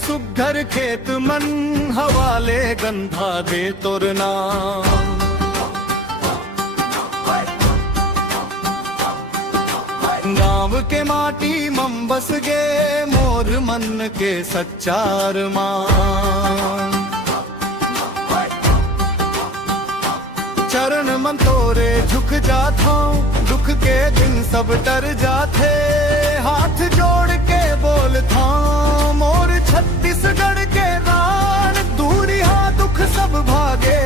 सुघर खेत मन हवाले गंधा दे तोरना। गाँव के माटी मम बस गे मोर मन के सच्चार मान। चरण मन तोरे झुक जाता दुख के दिन सब डर जाते। हाथ जोड़ के बोलता मोर छत्तीसगढ़ के रान। दूरी हाँ दुख सब भागे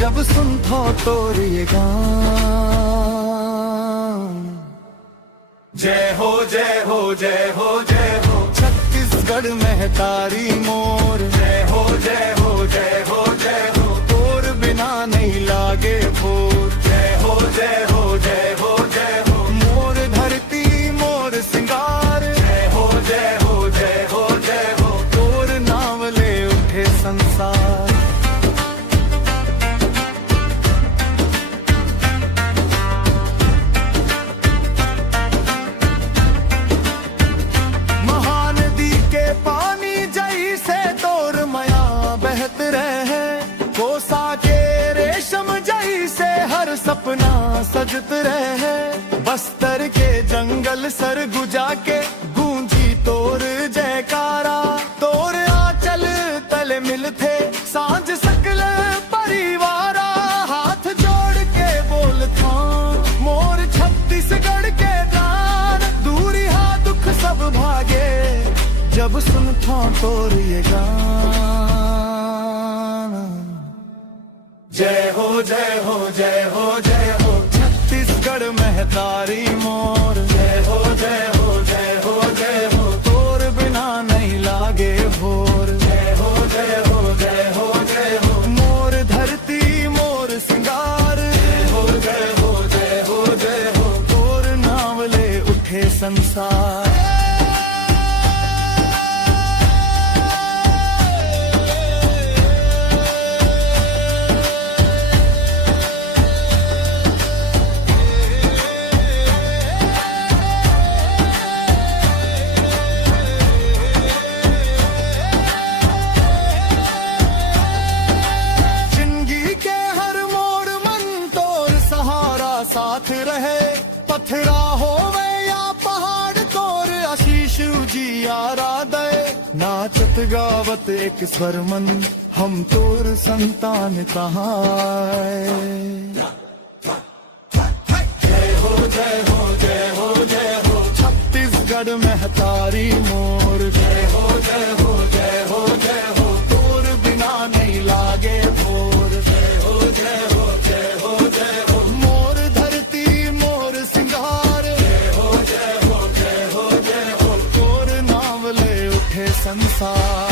जब सुनता तोर ये गान। जय हो जय हो जय हो जय हो छत्तीसगढ़ में तारी मोर। जय हो जय हो जय हो जय हो तोर बिना नहीं लागे भोर। जय हो जय हो जय हो जय हो मोर धरती मोर सिंगार। जय हो जय हो जय हो जय हो तोर नाम ले उठे संसार। सपना सजत रहे बस्तर के जंगल सरगुजा के गूंजी तोर जयकारा। तोर आंचल तले मिलते सांझ सकल परिवारा। हाथ जोड़ के बोलता मोर छत्तीसगढ़ के गान। दूरी हाँ दुख सब भागे जब सुनता तोर ये गान। जय हो जय हो जय हो जय हो छत्तीसगढ़ में तारी मोर। जय हो जय हो जय हो जय हो तोर बिना नहीं लागे भोर। जय हो जय हो जय हो जय हो मोर धरती मोर सिंगार। जय हो जय हो जय हो जय हो तोर नाम ले उठे संसार। साथ रहे पथरा होवे या पहाड़ तोर आशीष उजियारा दे। नाचत गावत एक स्वर मन हम तोर संतान कहाए। जय हो जय हो जय हो जय हो छत्तीसगढ़ में तारी मोर। जय हो जय हो जय हो जय हो तोर बिना नहीं लागे भोर। जय हो जय हो जय हो जय हो मोर धरती मोर सिंगार। जय हो जय हो जय हो जय हो तोर नाम ले उठे संसार।